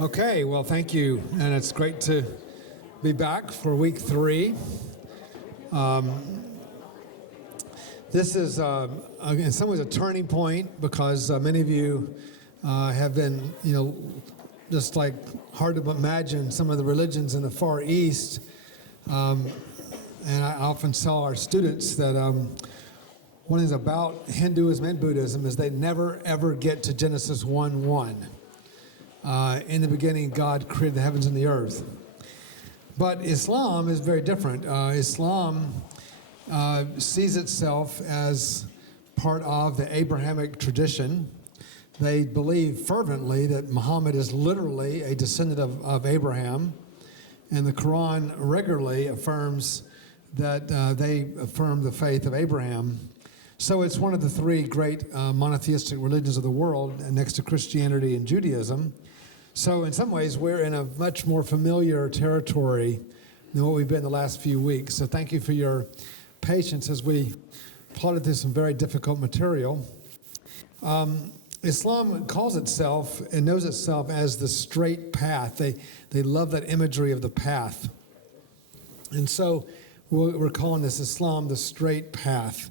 Okay, well, thank you, and it's great to be back for week 3. This is, in some ways, a turning point because many of you have been, just like hard to imagine some of the religions in the Far East. And I often tell our students that one thing about Hinduism and Buddhism is they never ever get to Genesis 1:1. In the beginning, God created the heavens and the earth. But Islam is very different. Islam sees itself as part of the Abrahamic tradition. They believe fervently that Muhammad is literally a descendant of Abraham. And the Quran regularly affirms that they affirm the faith of Abraham. So it's one of the 3 great monotheistic religions of the world, next to Christianity and Judaism. So in some ways, we're in a much more familiar territory than what we've been the last few weeks. So thank you for your patience as we plotted through some very difficult material. Islam calls itself and knows itself as the straight path. They love that imagery of the path. And so we're calling this Islam the straight path.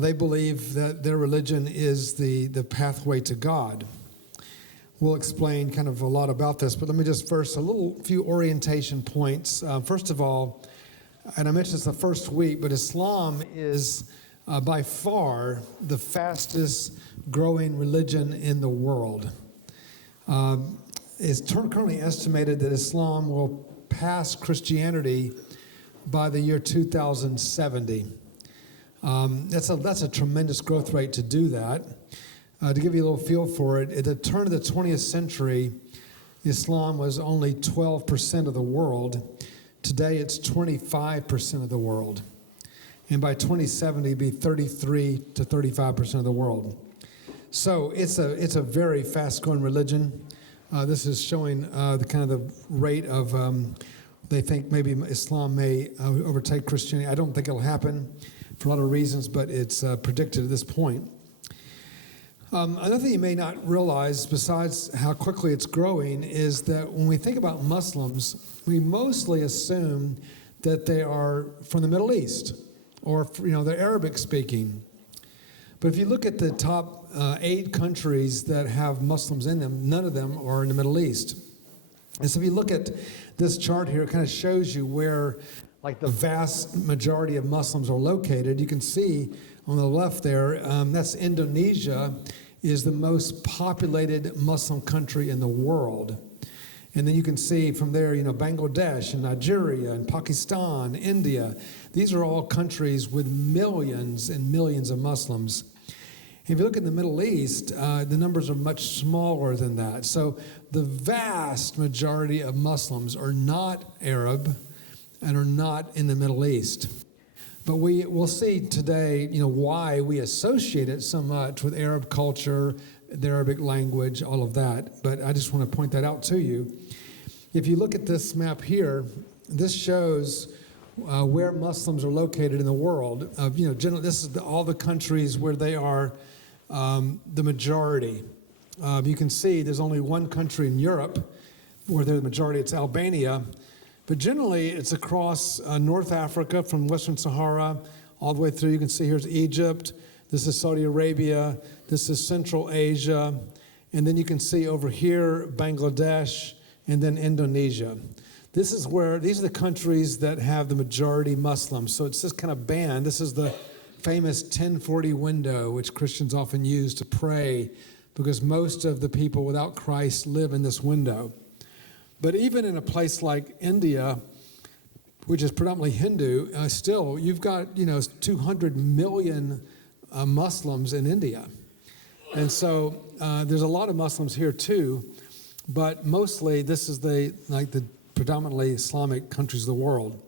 They believe that their religion is the pathway to God. We'll explain kind of a lot about this, but let me just first few orientation points. First of all, and I mentioned this the first week, but Islam is by far the fastest growing religion in the world. It's currently estimated that Islam will pass Christianity by the year 2070. That's a tremendous growth rate to do that. To give you a little feel for it, at the turn of the 20th century, Islam was only 12% of the world. Today, it's 25% of the world. And by 2070, it'll be 33 to 35% of the world. So it's a very fast-growing religion. This is showing the kind of the rate of, they think maybe Islam may overtake Christianity. I don't think it'll happen for a lot of reasons, but it's predicted at this point. Another thing you may not realize, besides how quickly it's growing, is that when we think about Muslims, we mostly assume that they are from the Middle East, or they're Arabic speaking. But if you look at the top 8 countries that have Muslims in them, none of them are in the Middle East. And so if you look at this chart here, it kind of shows you where like the vast majority of Muslims are located. You can see on the left there, that's Indonesia, is the most populated Muslim country in the world. And then you can see from there, Bangladesh and Nigeria and Pakistan, India. These are all countries with millions and millions of Muslims. If you look at the Middle East, the numbers are much smaller than that. So the vast majority of Muslims are not Arab and are not in the Middle East. But we'll see today, why we associate it so much with Arab culture, the Arabic language, all of that. But I just want to point that out to you. If you look at this map here, this shows where Muslims are located in the world. Generally, this is all the countries where they are the majority. You can see there's only one country in Europe where they're the majority. It's Albania. But generally, it's across North Africa from Western Sahara all the way through. You can see here's Egypt. This is Saudi Arabia. This is Central Asia. And then you can see over here, Bangladesh, and then Indonesia. These are the countries that have the majority Muslims. So it's this kind of band. This is the famous 1040 window, which Christians often use to pray because most of the people without Christ live in this window. But even in a place like India, which is predominantly Hindu, still you've got 200 million Muslims in India, and so there's a lot of Muslims here too. But mostly this is the predominantly Islamic countries of the world.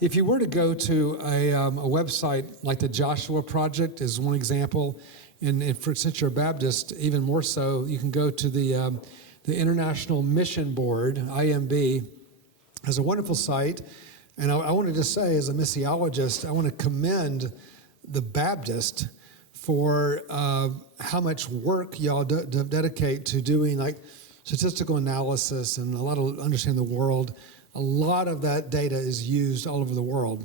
If you were to go to a website like the Joshua Project is one example, and since you're a Baptist, even more so, you can go to the International Mission Board, IMB, has a wonderful site. And I wanted to say, as a missiologist, I want to commend the Baptist for how much work y'all dedicate to doing statistical analysis and a lot of understanding the world. A lot of that data is used all over the world.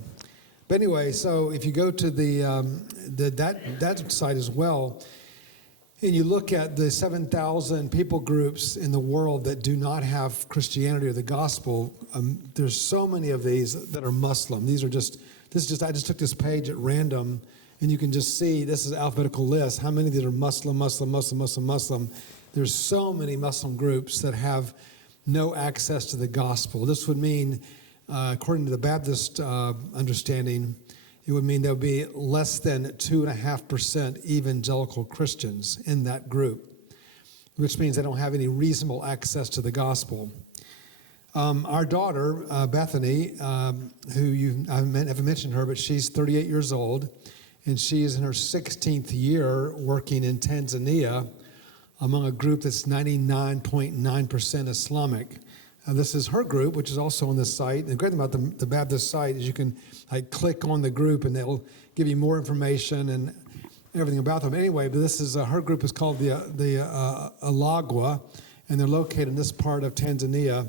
But anyway, so if you go to that site as well, and you look at the 7,000 people groups in the world that do not have Christianity or the gospel, there's so many of these that are Muslim. I just took this page at random, and you can just see, this is an alphabetical list, how many of these are Muslim. There's so many Muslim groups that have no access to the gospel. This would mean, according to the Baptist understanding, it would mean there would be less than 2.5% evangelical Christians in that group, which means they don't have any reasonable access to the gospel. Our daughter, Bethany, who I haven't mentioned her, but she's 38 years old, and she is in her 16th year working in Tanzania among a group that's 99.9% Islamic. This is her group, which is also on this site. The great thing about the Baptist site is you can click on the group and they'll give you more information and everything about them. Anyway, but this is her group is called the Alagwa, and they're located in this part of Tanzania.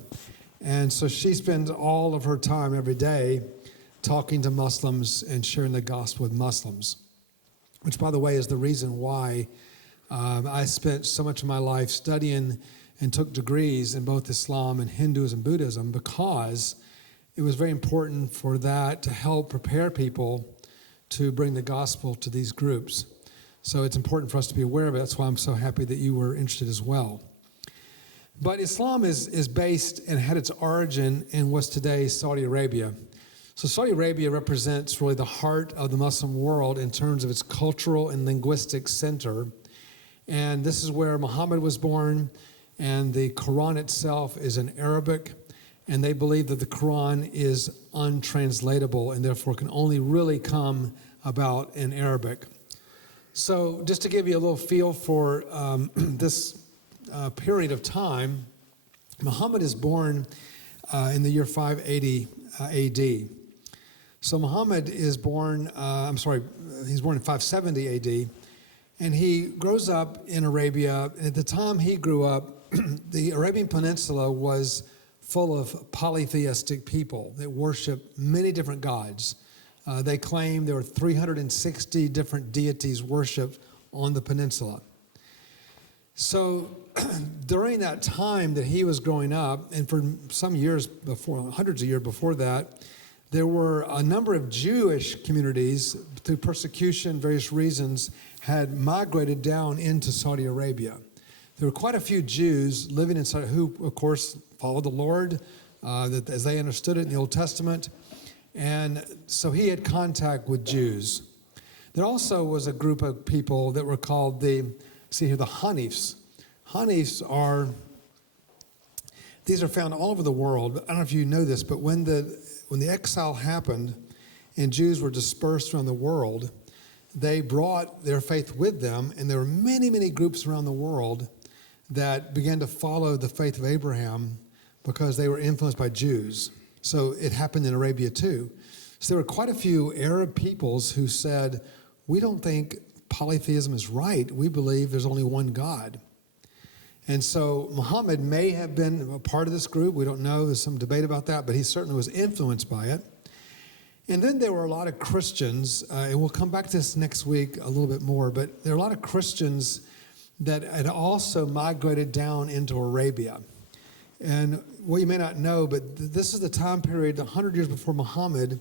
And so she spends all of her time every day talking to Muslims and sharing the gospel with Muslims, which, by the way, is the reason why I spent so much of my life studying and took degrees in both Islam and Hinduism and Buddhism, because it was very important for that to help prepare people to bring the gospel to these groups. So it's important for us to be aware of it. That's why I'm so happy that you were interested as well. But Islam is based and had its origin in what's today Saudi Arabia. So Saudi Arabia represents really the heart of the Muslim world in terms of its cultural and linguistic center. And this is where Muhammad was born. And the Quran itself is in Arabic, and they believe that the Quran is untranslatable and therefore can only really come about in Arabic. So just to give you a little feel for this period of time, Muhammad is born in the year 580 AD. So Muhammad is born, he's born in 570 AD, and he grows up in Arabia. At the time he grew up, the Arabian Peninsula was full of polytheistic people that worship many different gods. They claim there were 360 different deities worshipped on the peninsula. So during that time that he was growing up, and for some years before, hundreds of years before that, there were a number of Jewish communities, through persecution, various reasons, had migrated down into Saudi Arabia. There were quite a few Jews living in Saudi who, of course, followed the Lord, as they understood it in the Old Testament. And so he had contact with Jews. There also was a group of people that were called the Hanifs. Hanifs these are found all over the world. I don't know if you know this, but when the exile happened and Jews were dispersed around the world, they brought their faith with them, and there were many, many groups around the world that began to follow the faith of Abraham because they were influenced by Jews. So it happened in Arabia too. So there were quite a few Arab peoples who said, we don't think polytheism is right. We believe there's only one God. And so Muhammad may have been a part of this group. We don't know. There's some debate about that, but he certainly was influenced by it. And then there were a lot of Christians, and we'll come back to this next week a little bit more, but there are a lot of Christians that had also migrated down into Arabia. And what you may not know, but this is the time period, 100 years before Muhammad,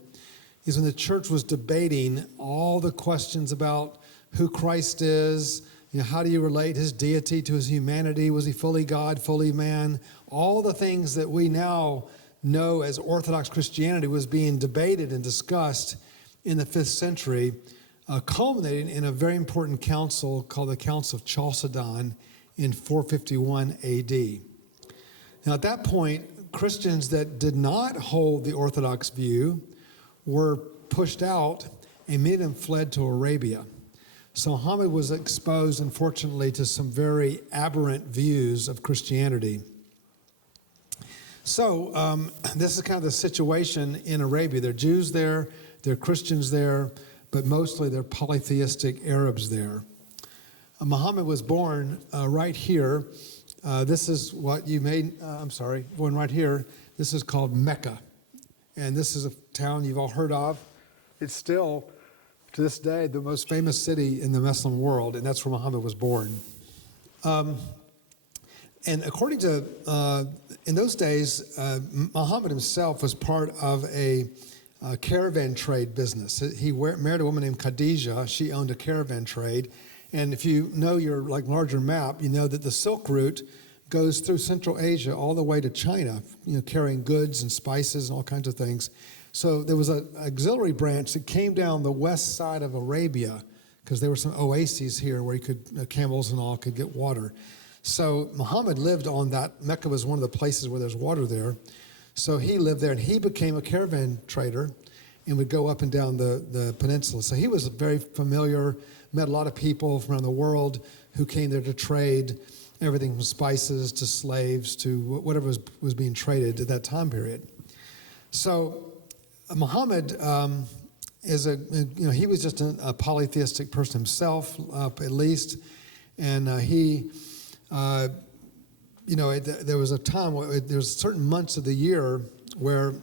is when the church was debating all the questions about who Christ is, how do you relate his deity to his humanity? Was he fully God, fully man? All the things that we now know as Orthodox Christianity was being debated and discussed in the 5th century, culminating in a very important council called the Council of Chalcedon in 451 AD. Now, at that point, Christians that did not hold the Orthodox view were pushed out, and many of them fled to Arabia. So Muhammad was exposed, unfortunately, to some very aberrant views of Christianity. So this is kind of the situation in Arabia. There are Jews there, there are Christians there, but mostly they're polytheistic Arabs there. Muhammad was born right here This is what you made, one right here. This is called Mecca. And this is a town you've all heard of. It's still, to this day, the most famous city in the Muslim world, and that's where Muhammad was born. And according to, in those days, Muhammad himself was part of a caravan trade business. He married a woman named Khadijah. She owned a caravan trade. And if you know your larger map, you know that the Silk Route goes through Central Asia all the way to China, carrying goods and spices and all kinds of things. So there was an auxiliary branch that came down the west side of Arabia, because there were some oases here where camels and all could get water. So Muhammad lived on that. Mecca was one of the places where there's water there. So he lived there, and he became a caravan trader and would go up and down the peninsula. So he was very familiar, met a lot of people from around the world who came there to trade, everything from spices to slaves to whatever was being traded at that time period. So Muhammad he was just a polytheistic person himself, at least, and there was a time, there was certain months of the year where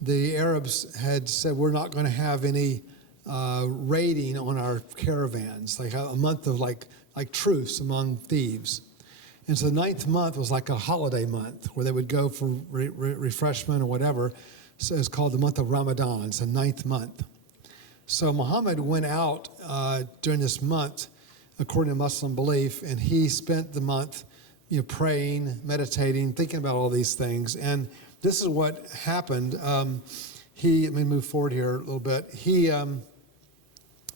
the Arabs had said, we're not going to have any raiding on our caravans, like a month of like truce among thieves. And so the 9th month was like a holiday month where they would go for refreshment or whatever. So it's called the month of Ramadan. It's the 9th month. So Muhammad went out during this month, according to Muslim belief, and he spent the month, praying, meditating, thinking about all these things. And this is what happened. Let me move forward here a little bit. He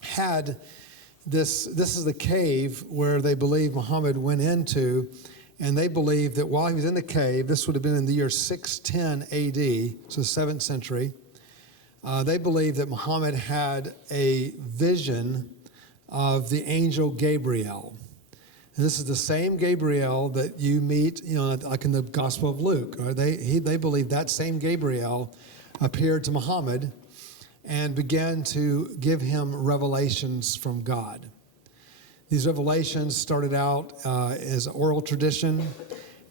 had this is the cave where they believe Muhammad went into, and they believe that while he was in the cave, this would have been in the year 610 AD, so the 7th century, they believe that Muhammad had a vision of the angel Gabriel. And this is the same Gabriel that you meet, like in the Gospel of Luke. Or they believe that same Gabriel appeared to Muhammad and began to give him revelations from God. These revelations started out as oral tradition,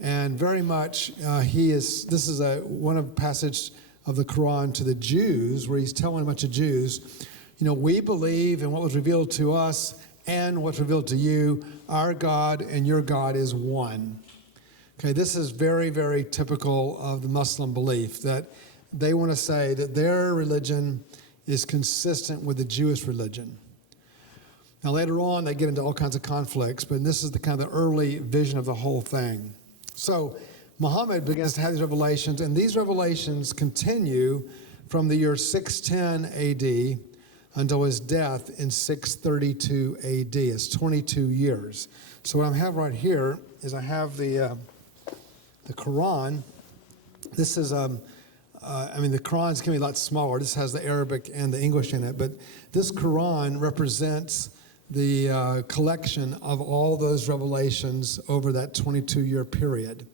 and very much this is one of the passages of the Quran to the Jews, where he's telling a bunch of Jews, we believe in what was revealed to us and what's revealed to you. Our God and your God is one. Okay, this is very, very typical of the Muslim belief, that they want to say that their religion is consistent with the Jewish religion. Now later on, they get into all kinds of conflicts, but this is the kind of the early vision of the whole thing. So Muhammad begins to have these revelations, and these revelations continue from the year 610 AD until his death in 632 AD. It's 22 years. So what I have right here is I have the Quran. This is, the Quran's going to be a lot smaller. This has the Arabic and the English in it, but this Quran represents the collection of all those revelations over that 22-year period.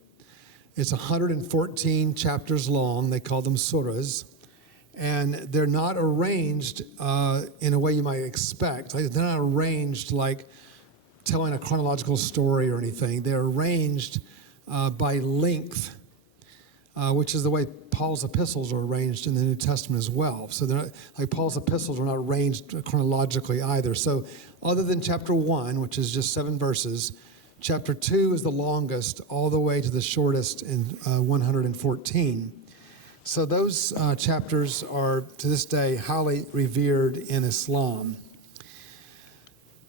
It's 114 chapters long. They call them surahs. And they're not arranged in a way you might expect. They're not arranged like telling a chronological story or anything. They're arranged by length, which is the way Paul's epistles are arranged in the New Testament as well. So they're not, like Paul's epistles are not arranged chronologically either. So other than chapter 1, which is just 7 verses, chapter 2 is the longest, all the way to the shortest in 114. So those chapters are, to this day, highly revered in Islam.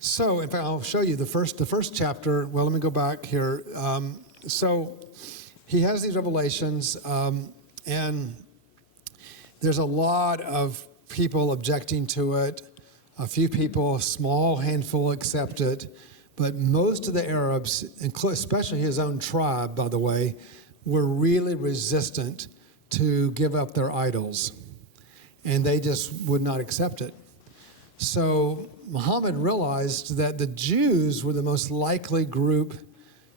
So, in fact, I'll show you the first chapter. Well, let me go back here. So he has these revelations, and there's a lot of people objecting to it. A few people, a small handful, accept it. But most of the Arabs, especially his own tribe, by the way, were really resistant to give up their idols, and they just would not accept it. So Muhammad realized that the Jews were the most likely group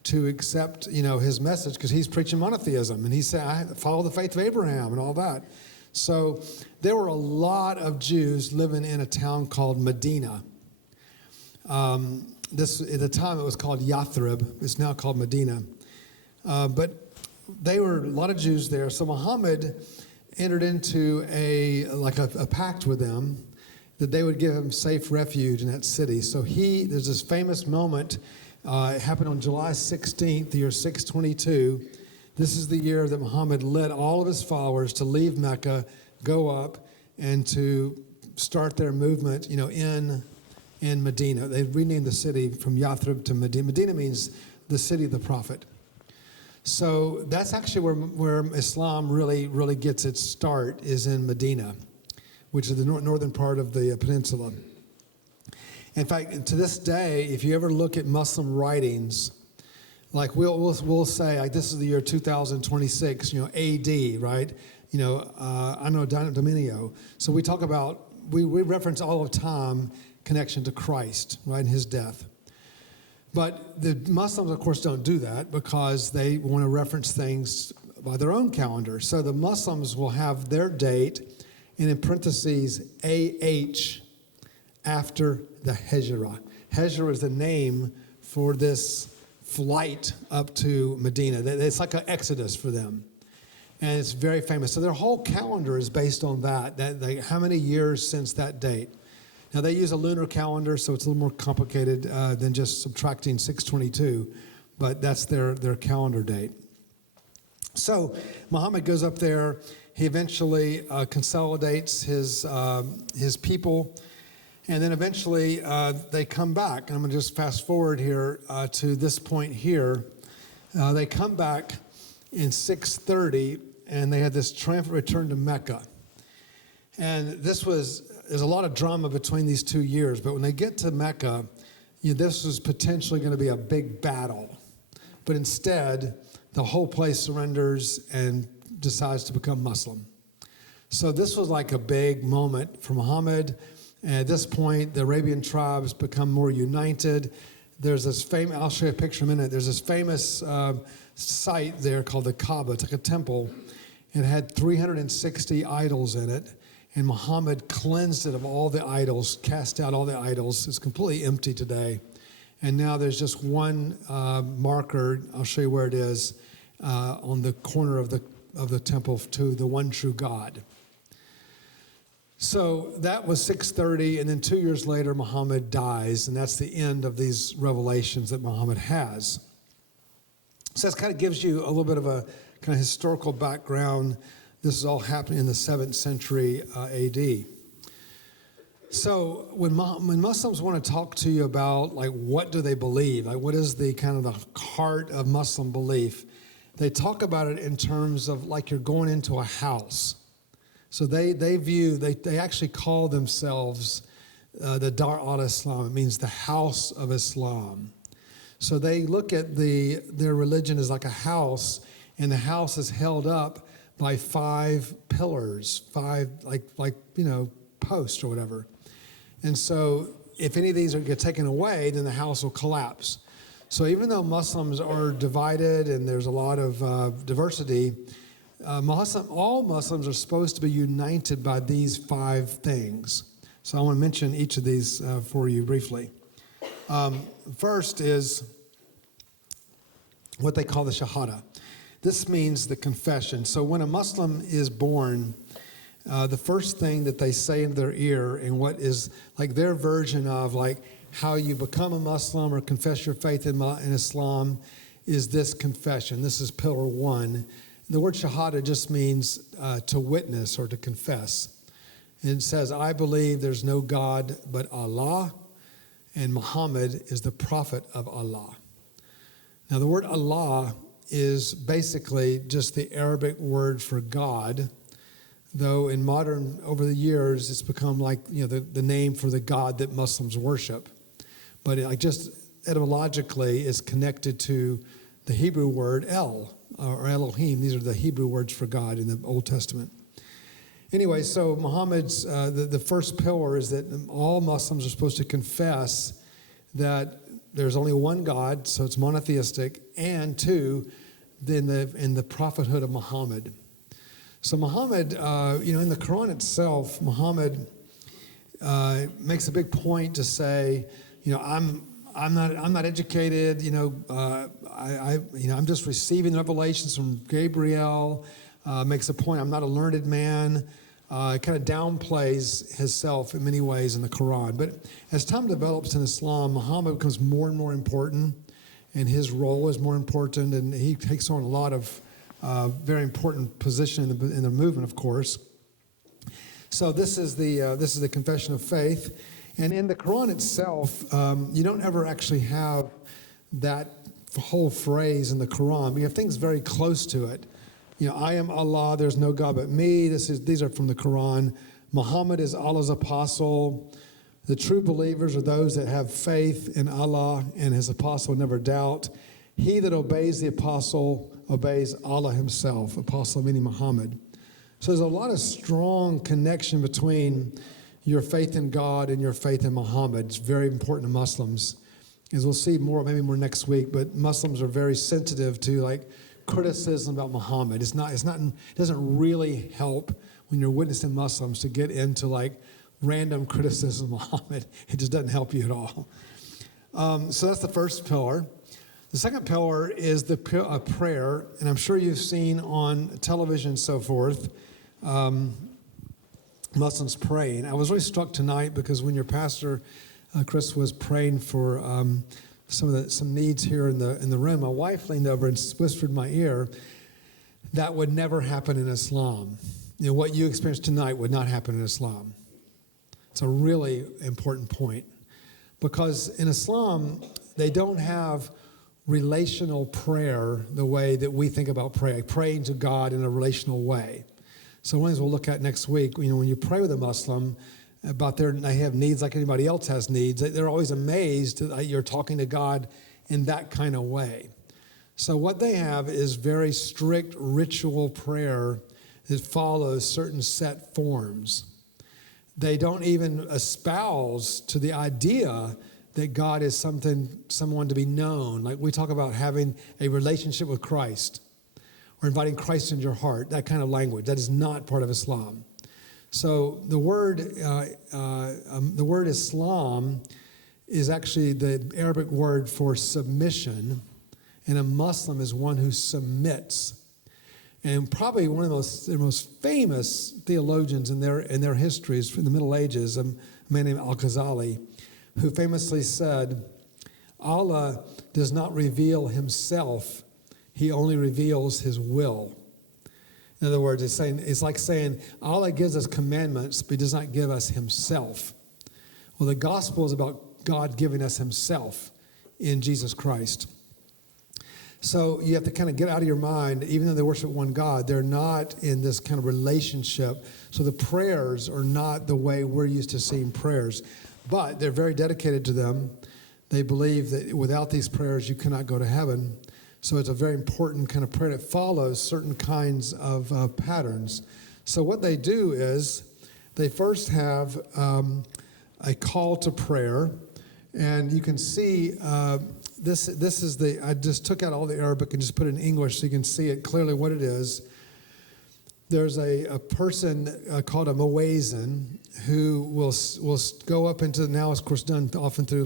to accept, his message, because he's preaching monotheism, and he said, I follow the faith of Abraham and all that. So there were a lot of Jews living in a town called Medina. At the time it was called Yathrib. It's now called Medina. But they were a lot of Jews there. So Muhammad entered into a pact with them that they would give him safe refuge in that city. So there's this famous moment. It happened on July 16th, the year 622. This is the year that Muhammad led all of his followers to leave Mecca, go up, and to start their movement, in Medina. They renamed the city from Yathrib to Medina. Medina means the city of the prophet. So that's actually where Islam really gets its start, is in Medina, which is the northern part of the peninsula. In fact, to this day, if you ever look at Muslim writings, like we'll say, like, this is the year 2026, AD, right? Anno Dominio. So we talk about, we reference all of time connection to Christ, right, and his death. But the Muslims, of course, don't do that because they want to reference things by their own calendar. So the Muslims will have their date, and in parentheses, AH, after the Hijrah. Hijrah is the name for this flight up to Medina. It's like an exodus for them. And it's very famous. So their whole calendar is based on that how many years since that date. Now, they use a lunar calendar, so it's a little more complicated than just subtracting 622, but that's their calendar date. So Muhammad goes up there. He eventually consolidates his people, and then eventually they come back. And I'm going to just fast forward here to this point here. They come back in 630, and they had this triumphant return to Mecca. And there's a lot of drama between these 2 years, but when they get to Mecca, this was potentially going to be a big battle. But instead, the whole place surrenders and decides to become Muslim. So this was like a big moment for Muhammad. And at this point, the Arabian tribes become more united. There's this famous, I'll show you a picture in a minute. There's this famous site there called the Kaaba. It's like a temple. It had 360 idols in it. And Muhammad cleansed it of all the idols, cast out all the idols. It's completely empty today. And now there's just one marker, I'll show you where it is, on the corner of the temple to the one true God. So that was 630, and then 2 years later, Muhammad dies, and that's the end of these revelations that Muhammad has. So that kind of gives you a little bit of a kind of historical background. This is all happening in the 7th century AD. So when Muslims want to talk to you about, like, what do they believe, like what is the kind of the heart of Muslim belief, they talk about it in terms of like you're going into a house. So they actually call themselves the Dar al-Islam. It means the house of Islam. So they look at their religion as like a house, and the house is held up by 5 pillars, 5 posts or whatever. And so if any of these get taken away, then the house will collapse. So even though Muslims are divided and there's a lot of diversity, all Muslims are supposed to be united by these 5 things. So I want to mention each of these for you briefly. First is what they call the Shahada. This means the confession. So when a Muslim is born, the first thing that they say in their ear, and what is like their version of like how you become a Muslim or confess your faith in Islam, is this confession. This is pillar 1. The word Shahada just means to witness or to confess. And it says, I believe there's no God but Allah, and Muhammad is the prophet of Allah. Now the word Allah is basically just the Arabic word for God, though in over the years, it's become like, the name for the God that Muslims worship. But it just etymologically is connected to the Hebrew word El, or Elohim. These are the Hebrew words for God in the Old Testament. Anyway, so Muhammad's, the first pillar is that all Muslims are supposed to confess that there's only one God, so it's monotheistic, and 2, in the prophethood of Muhammad. So Muhammad, in the Quran itself, Muhammad makes a big point to say, I'm not educated. I'm just receiving revelations from Gabriel. Makes a point. I'm not a learned man. Kind of downplays himself in many ways in the Quran. But as time develops in Islam, Muhammad becomes more and more important, and his role is more important, and he takes on a lot of very important position in the movement, of course. So this is the confession of faith, and in the Quran itself, you don't ever actually have that whole phrase in the Quran. We have things very close to it. I am Allah, there's no God but me. These are from the Quran. Muhammad is Allah's apostle. The true believers are those that have faith in Allah and his apostle, never doubt. He that obeys the apostle obeys Allah himself, apostle meaning Muhammad. So there's a lot of strong connection between your faith in God and your faith in Muhammad. It's very important to Muslims. As we'll see maybe more next week, but Muslims are very sensitive to criticism about Muhammad. It doesn't really help when you're witnessing Muslims to get into random criticism of Muhammad. It just doesn't help you at all. So that's the first pillar. The second pillar is the prayer, and I'm sure you've seen on television and so forth, Muslims praying. I was really struck tonight because when your pastor, Chris, was praying for some needs here in the room, my wife leaned over and whispered in my ear, that would never happen in Islam. What you experienced tonight would not happen in Islam. It's a really important point because in Islam, they don't have relational prayer the way that we think about prayer, praying to God in a relational way. So one of the things we'll look at next week, when you pray with a Muslim about they have needs like anybody else has needs, they're always amazed that you're talking to God in that kind of way. So what they have is very strict ritual prayer that follows certain set forms. They don't even espouse to the idea that God is someone to be known. Like we talk about having a relationship with Christ or inviting Christ into your heart, that kind of language. That is not part of Islam. So the word Islam is actually the Arabic word for submission, and a Muslim is one who submits. And probably one of the most famous theologians in their histories from the Middle Ages, a man named Al-Ghazali, who famously said, Allah does not reveal himself, he only reveals his will. In other words, it's like saying Allah gives us commandments, but he does not give us himself. Well, the gospel is about God giving us himself in Jesus Christ. So you have to kind of get out of your mind, even though they worship one God, they're not in this kind of relationship. So the prayers are not the way we're used to seeing prayers, but they're very dedicated to them. They believe that without these prayers, you cannot go to heaven. So it's a very important kind of prayer that follows certain kinds of patterns. So what they do is they first have a call to prayer, and you can see this is I just took out all the Arabic and just put it in English so you can see it clearly what it is. There's a person called a muezzin who will go up into, now it's of course done often through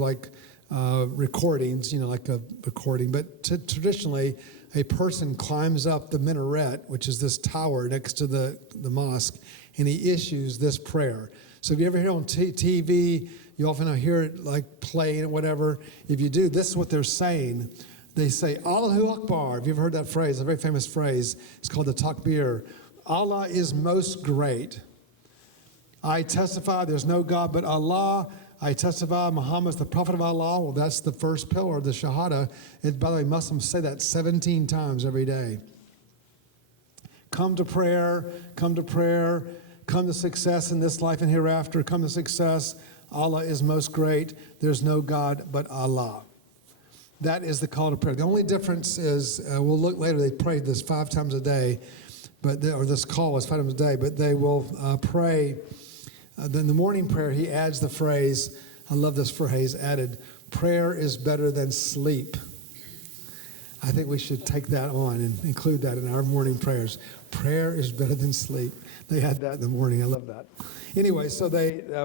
recordings, like a recording, but traditionally a person climbs up the minaret, which is this tower next to the mosque, and he issues this prayer. So if you ever hear on TV, you often hear it playing or whatever. If you do, this is what they're saying. They say, Allahu Akbar. Have you ever heard that phrase? A very famous phrase. It's called the takbir. Allah is most great. I testify there's no God but Allah. I testify Muhammad is the prophet of Allah. Well, that's the first pillar of the Shahada. By the way, Muslims say that 17 times every day. Come to prayer, come to prayer, come to success in this life and hereafter, come to success. Allah is most great. There's no God but Allah. That is the call to prayer. The only difference is, we'll look later, they prayed this 5 times a day, or this call is 5 times a day, but they will pray. Then the morning prayer, he adds the phrase, I love this phrase, added, prayer is better than sleep. I think we should take that on and include that in our morning prayers. Prayer is better than sleep. They had that in the morning. I love that. Anyway, so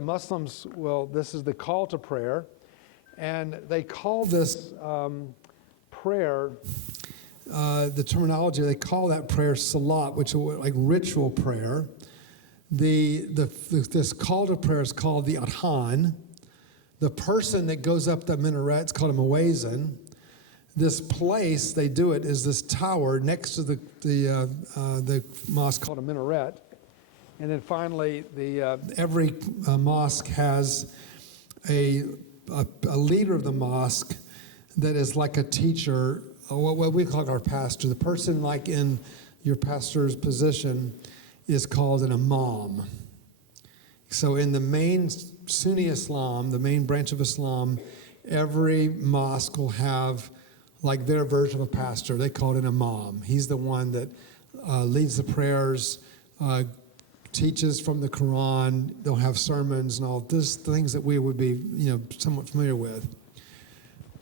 Muslims, this is the call to prayer. And they call this prayer, the terminology, they call that prayer salat, which is like ritual prayer. This call to prayer is called the adhan. The person that goes up the minaret is called a muezzin. This place they do it is this tower next to the mosque called a minaret. And then finally, every mosque has a leader of the mosque that is like a teacher, or what we call our pastor. The person like in your pastor's position is called an imam. So in the main Sunni Islam, the main branch of Islam, every mosque will have like their version of a pastor. They call it an imam. He's the one that leads the prayers, teaches from the Quran. They'll have sermons and all these things that we would be, somewhat familiar with.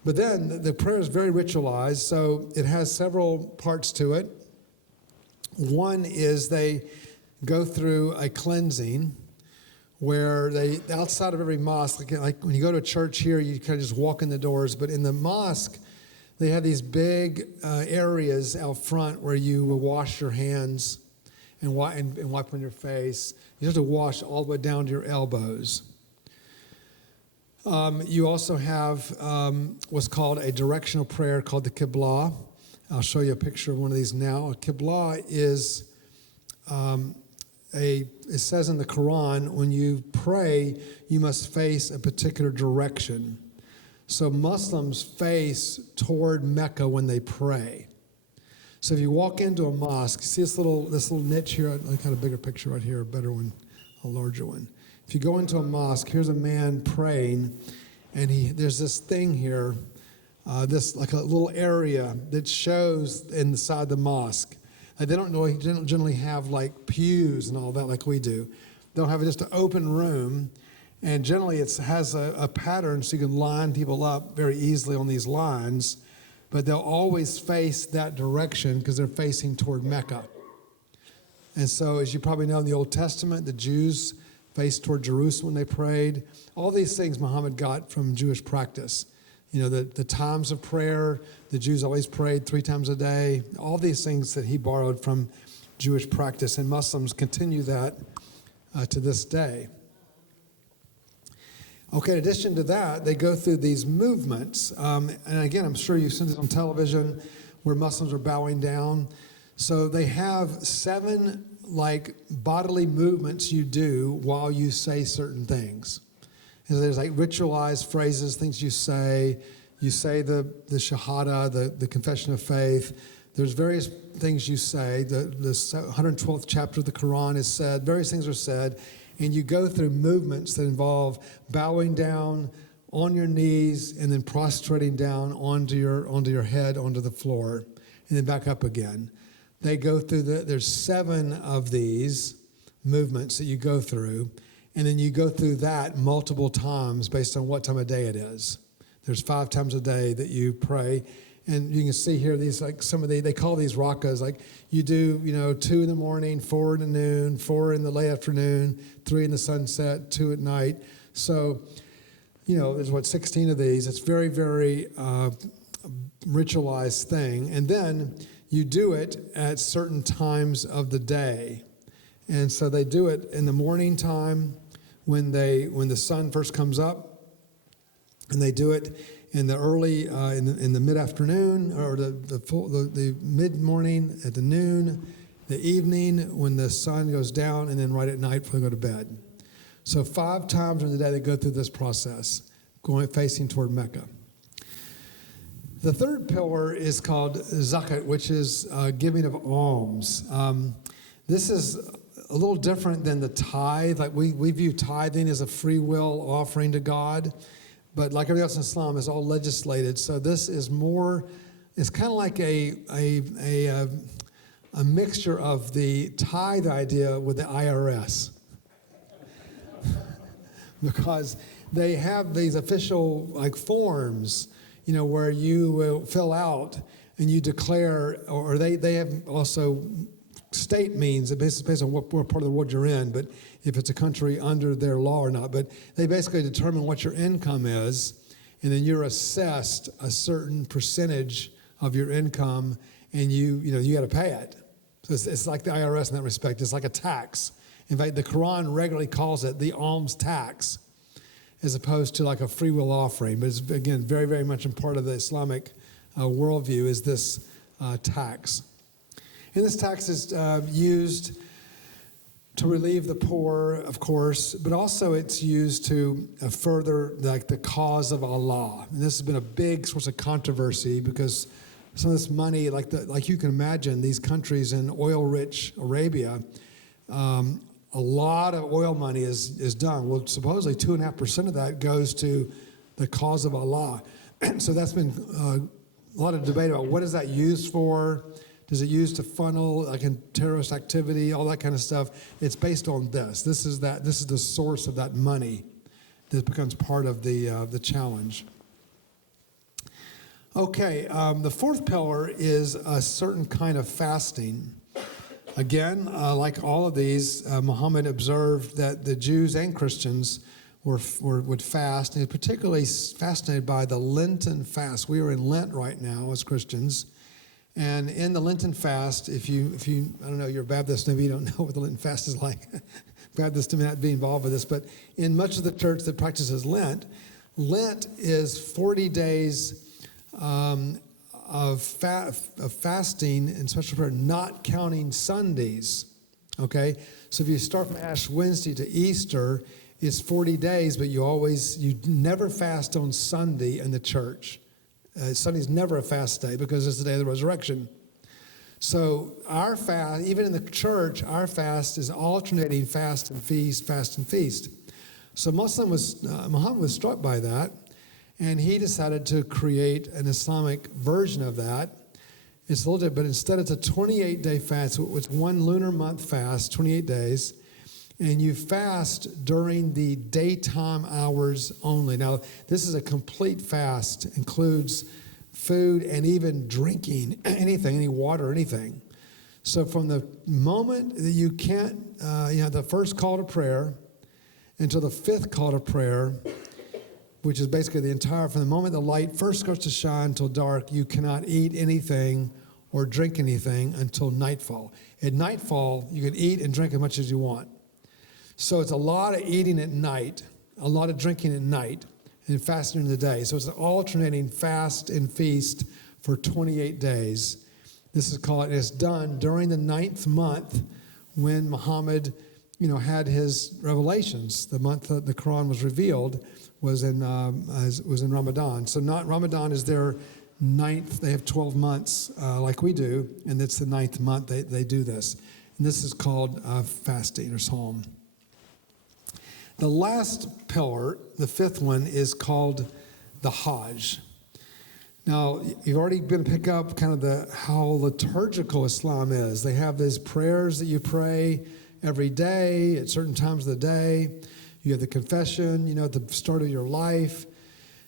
But then the prayer is very ritualized, so it has several parts to it. One is they go through a cleansing where they, outside of every mosque, like when you go to a church here, you kind of just walk in the doors, but in the mosque, they have these big areas out front where you will wash your hands and wipe on your face. You have to wash all the way down to your elbows. You also have what's called a directional prayer called the Qibla. I'll show you a picture of one of these now. A Qibla is it says in the Quran, when you pray, you must face a particular direction. So Muslims face toward Mecca when they pray. So if you walk into a mosque, see this little niche here. I got a bigger picture right here, a better one, a larger one. If you go into a mosque, here's a man praying, and there's this thing here, this like a little area that shows inside the mosque. They don't generally have like pews and all that like we do. They'll have just an open room, and generally it has a pattern so you can line people up very easily on these lines, but they'll always face that direction because they're facing toward Mecca. And so, as you probably know, in the Old Testament, the Jews faced toward Jerusalem when they prayed. All these things Muhammad got from Jewish practice. The times of prayer, the Jews always prayed 3 times a day. All these things that he borrowed from Jewish practice, and Muslims continue that to this day. Okay, in addition to that, they go through these movements. And again, I'm sure you've seen this on television where Muslims are bowing down. So they have 7 like bodily movements you do while you say certain things. And there's like ritualized phrases, things you say. You say the Shahada, the confession of faith. There's various things you say. The 112th chapter of the Quran is said. Various things are said. And you go through movements that involve bowing down on your knees and then prostrating down onto your head, onto the floor, and then back up again. They go through there's 7 of these movements that you go through, and then you go through that multiple times based on what time of day it is. There's 5 times a day that you pray, and you can see here these like some of they call these rakas, like you do 2 in the morning, 4 in the noon, 4 in the late afternoon, 3 in the sunset, 2 at night. So there's 16 of these. It's very, very ritualized thing, and then you do it at certain times of the day. And so they do it in the morning time when the sun first comes up, and they do it in the early in the mid-afternoon, or the mid-morning, at the noon, the evening when the sun goes down, and then right at night before they go to bed. So 5 times in the day they go through this process, facing toward Mecca. The third pillar is called zakat, which is giving of alms. This is a little different than the tithe. Like we view tithing as a free will offering to God, but like everything else in Islam, it's all legislated. So this is more. It's kind of like a mixture of the tithe idea with the IRS, because they have these official like forms, where you will fill out and you declare, or they have also state means, it based on what part of the world you're in, but if it's a country under their law or not. But they basically determine what your income is, and then you're assessed a certain percentage of your income, and you got to pay it. So it's like the IRS in that respect. It's like a tax. In fact, the Quran regularly calls it the alms tax, as opposed to like a free will offering. But it's, again, very, very much a part of the Islamic worldview is this tax. And this tax is used to relieve the poor, of course, but also it's used to further like the cause of Allah. And this has been a big source of controversy because some of this money, like you can imagine, these countries in oil-rich Arabia, a lot of oil money is done. Well, supposedly 2.5% of that goes to the cause of Allah. So that's been a lot of debate about what is that used for. Does it use to funnel like in terrorist activity, all that kind of stuff? It's based on this. This is the source of that money that becomes part of the challenge. Okay, the fourth pillar is a certain kind of fasting. Again, like all of these, Muhammad observed that the Jews and Christians would fast, and particularly fascinated by the Lenten fast. We are in Lent right now as Christians. And in the Lenten fast, if you I don't know, you're a Baptist, maybe you don't know what the Lenten fast is like. Baptists may not be involved with this, but in much of the church that practices Lent is 40 days of fasting and special prayer, not counting Sundays. Okay, so if you start from Ash Wednesday to Easter, it's 40 days, but you never fast on Sunday in the church. Sunday's never a fast day because it's the day of the resurrection. So our fast, even in the church, our fast is alternating fast and feast. So Muhammad was struck by that, and he decided to create an Islamic version of that. It's a little different, but instead it's a 28-day fast. So it's one lunar month fast, 28 days. And you fast during the daytime hours only. Now, this is a complete fast. It includes food and even drinking anything, any water, anything. So from the moment that you can't, the first call to prayer until the fifth call to prayer, which is basically from the moment the light first starts to shine till dark, you cannot eat anything or drink anything until nightfall. At nightfall, you can eat and drink as much as you want. So it's a lot of eating at night, a lot of drinking at night, and fasting in the day. So it's an alternating fast and feast for 28 days. This is called, it's done during the 9th month when Muhammad, had his revelations. The month that the Quran was revealed was in Ramadan. So Ramadan is their 9th. They have 12 months like we do, and it's the 9th month they do this. And this is called fasting or psalm. The last pillar, the fifth one, is called the Hajj. Now, you've already been pick up kind of how liturgical Islam is. They have these prayers that you pray every day at certain times of the day. You have the confession, at the start of your life.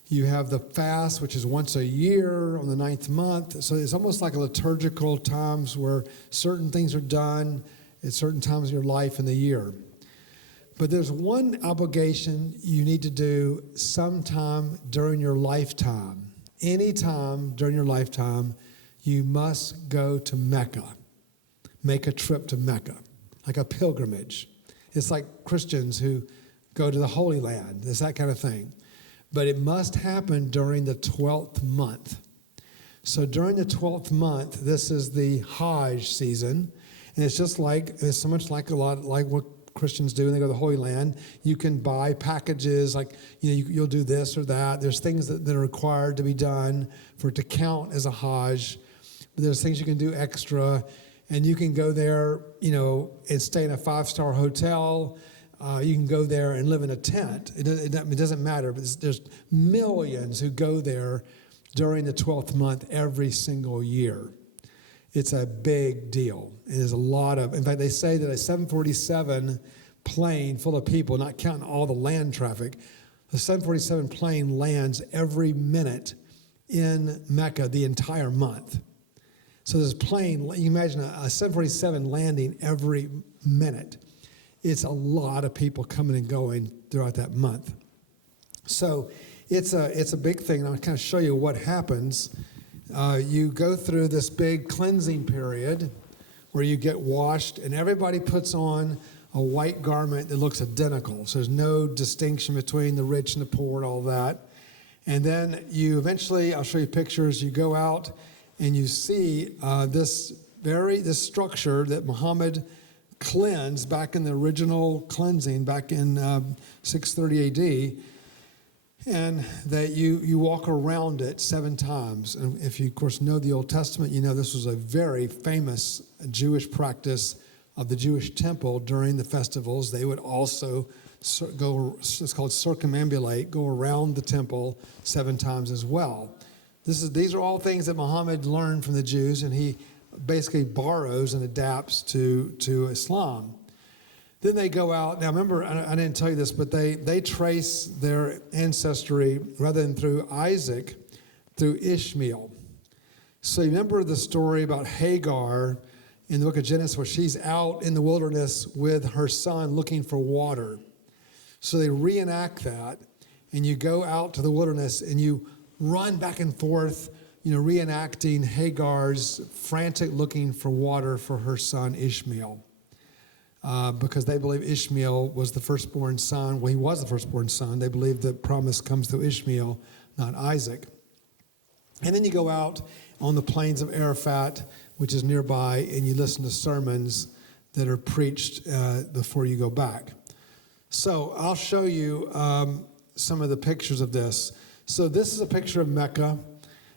You have the fast, which is once a year on the 9th month. So it's almost like a liturgical times where certain things are done at certain times of your life in the year. But there's one obligation you need to do sometime during your lifetime. Anytime during your lifetime, you must go to Mecca. Make a trip to Mecca, like a pilgrimage. It's like Christians who go to the Holy Land. It's that kind of thing. But it must happen during the 12th month. So during the 12th month, this is the Hajj season. And it's so much like what Christians do when they go to the Holy Land. You can buy packages like, you'll do this or that. There's things that are required to be done for it to count as a Hajj. But there's things you can do extra. And you can go there, and stay in a 5-star hotel. You can go there and live in a tent. It doesn't matter, but there's millions who go there during the 12th month every single year. It's a big deal. It is a lot in fact, they say that a 747 plane full of people, not counting all the land traffic, the 747 plane lands every minute in Mecca the entire month. So this plane, you imagine a 747 landing every minute. It's a lot of people coming and going throughout that month. So It's a big thing, and I'll kind of show you what happens. You go through this big cleansing period where you get washed, and everybody puts on a white garment that looks identical. So there's no distinction between the rich and the poor and all that. And then you eventually, I'll show you pictures, you go out and you see this structure that Muhammad cleansed back in the original cleansing back in 630 AD. And that you walk around it 7 times. And if you, of course, know the Old Testament, you know this was a very famous Jewish practice of the Jewish temple during the festivals. They would also go, it's called circumambulate, go around the temple 7 times as well. These are all things that Muhammad learned from the Jews, and he basically borrows and adapts to Islam. Then they go out. Now, remember, I didn't tell you this, but they trace their ancestry, rather than through Isaac, through Ishmael. So you remember the story about Hagar in the book of Genesis, where she's out in the wilderness with her son looking for water. So they reenact that, and you go out to the wilderness, and you run back and forth, reenacting Hagar's frantic looking for water for her son Ishmael. Because they believe Ishmael was the firstborn son. Well, he was the firstborn son. They believe the promise comes through Ishmael, not Isaac. And then you go out on the plains of Arafat, which is nearby, and you listen to sermons that are preached before you go back. So I'll show you some of the pictures of this. So this is a picture of Mecca.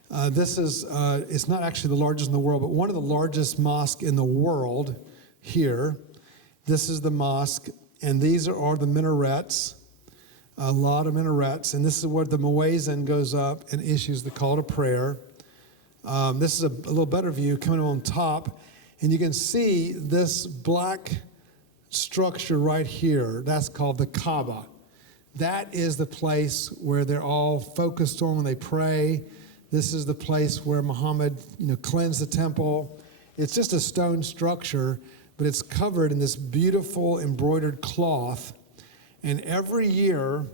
It's not actually the largest in the world, but one of the largest mosques in the world here. This is the mosque, and these are the minarets, a lot of minarets, and this is where the muezzin goes up and issues the call to prayer. This is a little better view coming on top, and you can see this black structure right here. That's called the Kaaba. That is the place where they're all focused on when they pray. This is the place where Muhammad, cleansed the temple. It's just a stone structure, but it's covered in this beautiful embroidered cloth. And every year,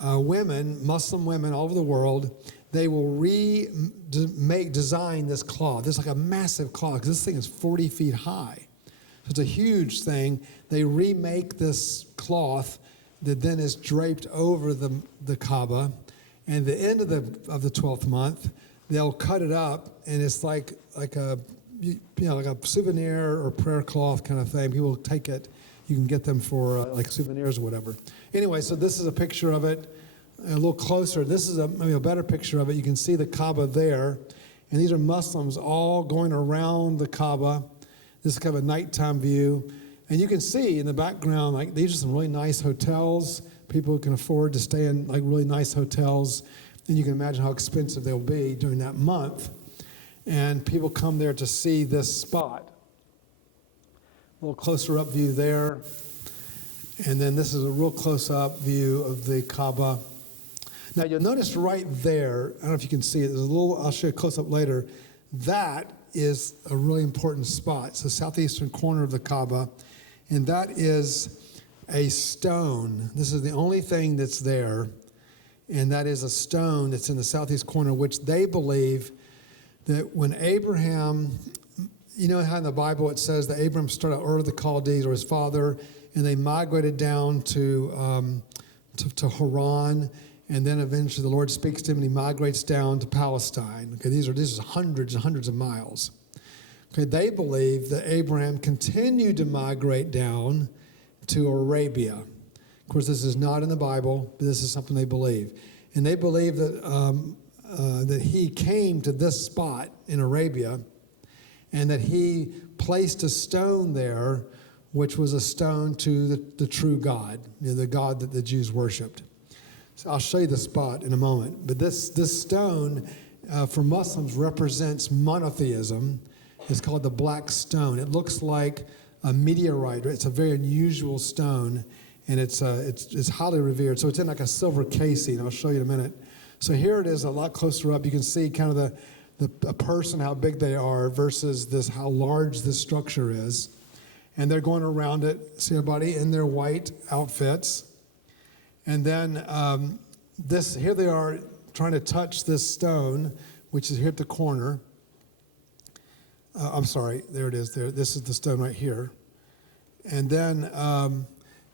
Muslim women all over the world, they will design this cloth. It's like a massive cloth, because this thing is 40 feet high. So it's a huge thing. They remake this cloth that then is draped over the Kaaba. And at the end of the 12th month, they'll cut it up, and it's like a souvenir or prayer cloth kind of thing. People take it. You can get them for like souvenirs or whatever. Anyway, so this is a picture of it. A little closer. This is maybe a better picture of it. You can see the Kaaba there. And these are Muslims all going around the Kaaba. This is kind of a nighttime view. And you can see in the background, these are some really nice hotels. People who can afford to stay in really nice hotels. And you can imagine how expensive they'll be during that month. And people come there to see this spot. A little closer up view there. And then this is a real close up view of the Kaaba. Now you'll notice right there, I don't know if you can see it, there's a little, I'll show you a close up later. That is a really important spot. It's the southeastern corner of the Kaaba. And that is a stone. This is the only thing that's there. And that is a stone that's in the southeast corner, which they believe that when Abraham, you know how in the Bible it says that Abraham started out Ur of the Chaldees, or his father, and they migrated down to Haran, and then eventually the Lord speaks to him and he migrates down to Palestine. Okay, these are hundreds and hundreds of miles. Okay, they believe that Abraham continued to migrate down to Arabia. Of course, this is not in the Bible, but this is something they believe. And they believe that that he came to this spot in Arabia, and that he placed a stone there, which was a stone to the true God, the God that the Jews worshipped. So I'll show you the spot in a moment. But this stone for Muslims represents monotheism. It's called the black stone. It looks like a meteorite. It's a very unusual stone, and it's highly revered. So it's in like a silver casing. I'll show you in a minute. So here it is, a lot closer up. You can see kind of a person, how big they are, versus how large this structure is. And they're going around it, see everybody in their white outfits. And then Here they are trying to touch this stone, which is here at the corner. I'm sorry, there it is. There, this is the stone right here. And then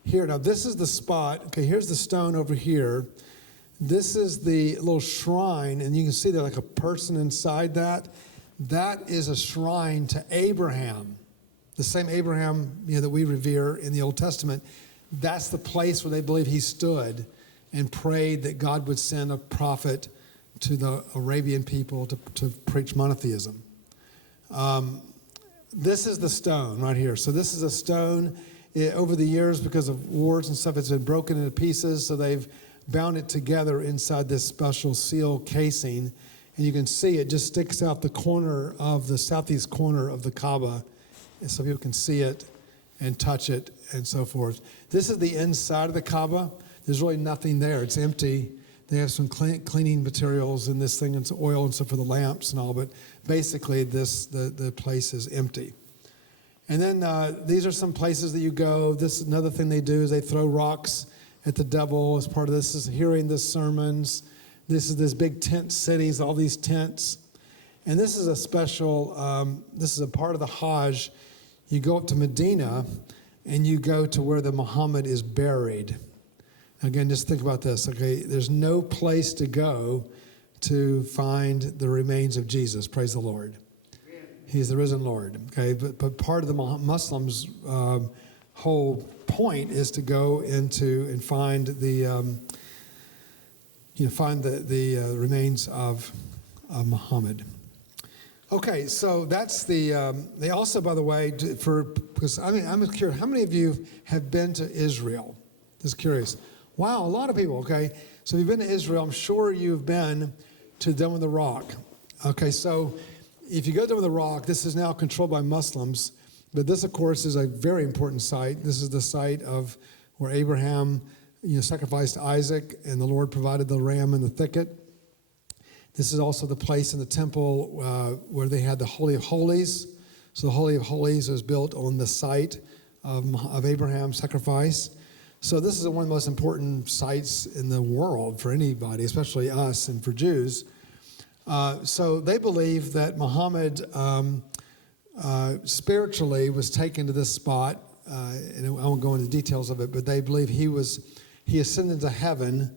here, now this is the spot. Okay, here's the stone over here. This is the little shrine, and you can see there's like a person inside that. That is a shrine to Abraham, the same Abraham that we revere in the Old Testament. That's the place where they believe he stood and prayed that God would send a prophet to the Arabian people to preach monotheism. This is the stone right here. So this is a stone. Over the years, because of wars and stuff, it's been broken into pieces, so they've bound it together inside this special seal casing. And you can see it just sticks out the corner of the southeast corner of the Kaaba, and so people can see it and touch it and so forth. This is the inside of the Kaaba. There's really nothing there. It's empty. They have some cleaning materials in this thing, and some oil and stuff for the lamps and all, but basically the place is empty. And then these are some places that you go. This is another thing they do is they throw rocks at the devil as part of this. Is hearing the sermons. This is this big tent cities, all these tents. And this is a special, this is a part of the Hajj. You go up to Medina and you go to where the Muhammad is buried. Again, just think about this, okay? There's no place to go to find the remains of Jesus. Praise the Lord. He's the risen Lord, okay? But part of the Muslims' whole point is to go into and find the remains of Muhammad. Okay, so that's the. They also, by the way, because I'm curious, how many of you have been to Israel? Just curious. Wow, a lot of people. Okay, so if you've been to Israel, I'm sure you've been to Dome of the Rock. Okay, so if you go to Dome of the Rock, this is now controlled by Muslims, but this, of course, is a very important site. This is the site of where Abraham, sacrificed Isaac, and the Lord provided the ram in the thicket. This is also the place in the temple where they had the Holy of Holies. So the Holy of Holies was built on the site of Abraham's sacrifice. So this is one of the most important sites in the world for anybody, especially us and for Jews. So they believe that Muhammad spiritually was taken to this spot, and I won't go into details of it, but they believe he ascended to heaven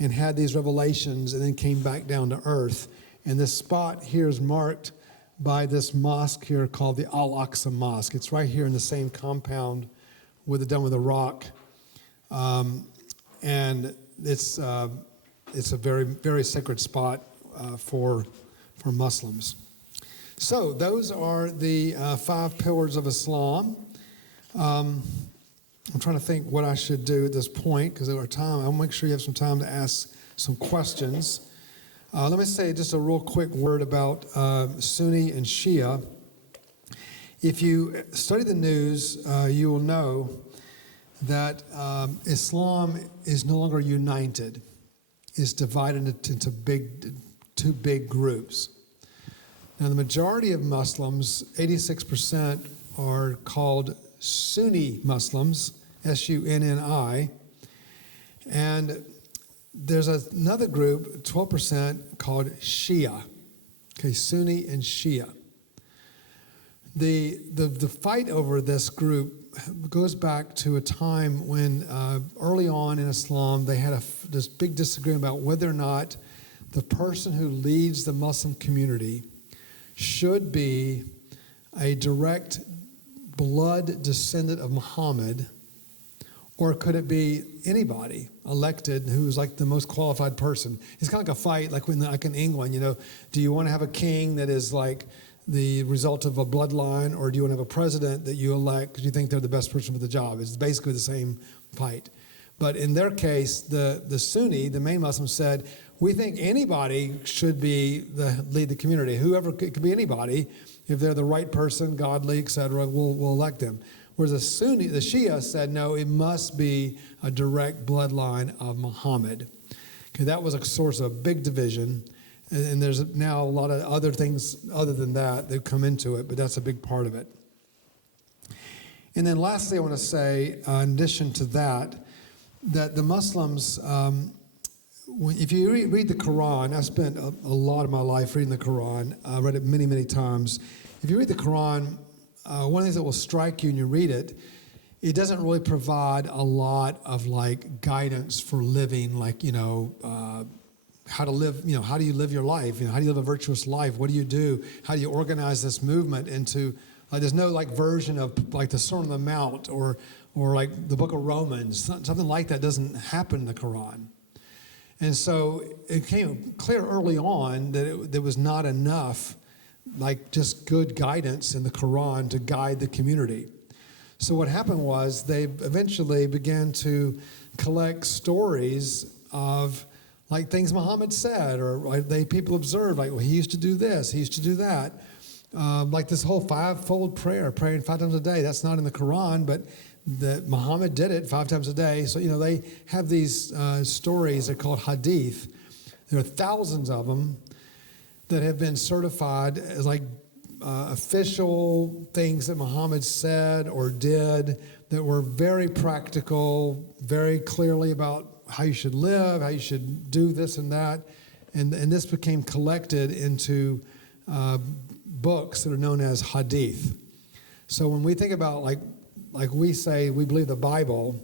and had these revelations and then came back down to earth. And this spot here is marked by this mosque here called the Al-Aqsa Mosque. It's right here in the same compound with the Dome of the Rock. And it's a very, very sacred spot for Muslims. So those are the 5 pillars of Islam. I'm trying to think what I should do at this point because of our time. I'll make sure you have some time to ask some questions. Let me say just a real quick word about Sunni and Shia. If you study the news, you will know that Islam is no longer united. It's divided into two big groups. Now, the majority of Muslims, 86%, are called Sunni Muslims, S-U-N-N-I, and there's another group, 12%, called Shia. Okay, Sunni and Shia. The fight over this group goes back to a time when early on in Islam they had this big disagreement about whether or not the person who leads the Muslim community should be a direct blood descendant of Muhammad, or could it be anybody elected who was like the most qualified person? It's kind of like a fight, like in England, do you want to have a king that is like the result of a bloodline, or do you want to have a president that you elect because you think they're the best person for the job? It's basically the same fight. But in their case, the Sunni, the main Muslims, said, we think anybody should lead the community. Whoever, it could be anybody. If they're the right person, godly, etc., we'll elect them. Whereas the Shia said, no, it must be a direct bloodline of Muhammad. Okay, that was a source of big division. And there's now a lot of other things other than that come into it, but that's a big part of it. And then lastly, I want to say, in addition to that the Muslims, if you read the Quran, I spent a lot of my life reading the Quran. I read it many, many times. If you read the Quran, one of the things that will strike you when you read it, it doesn't really provide a lot of like guidance for living, like, how to live, how do you live your life? How do you live a virtuous life? What do you do? How do you organize this movement into, like, there's no like version of like the Sermon on the Mount or like the book of Romans. Something like that doesn't happen in the Quran. And so it became clear early on that there was not enough like just good guidance in the Quran to guide the community. So what happened was they eventually began to collect stories of like things Muhammad said, or like people observed, like, well, he used to do this, he used to do that. Like this whole five-fold prayer, praying 5 times a day. That's not in the Quran, but Muhammad did it 5 times a day. So, they have these stories, they're called hadith. There are thousands of them that have been certified as like official things that Muhammad said or did that were very practical, very clearly about how you should live, how you should do this and that. And this became collected into books that are known as hadith. So when we think about like we say we believe the Bible,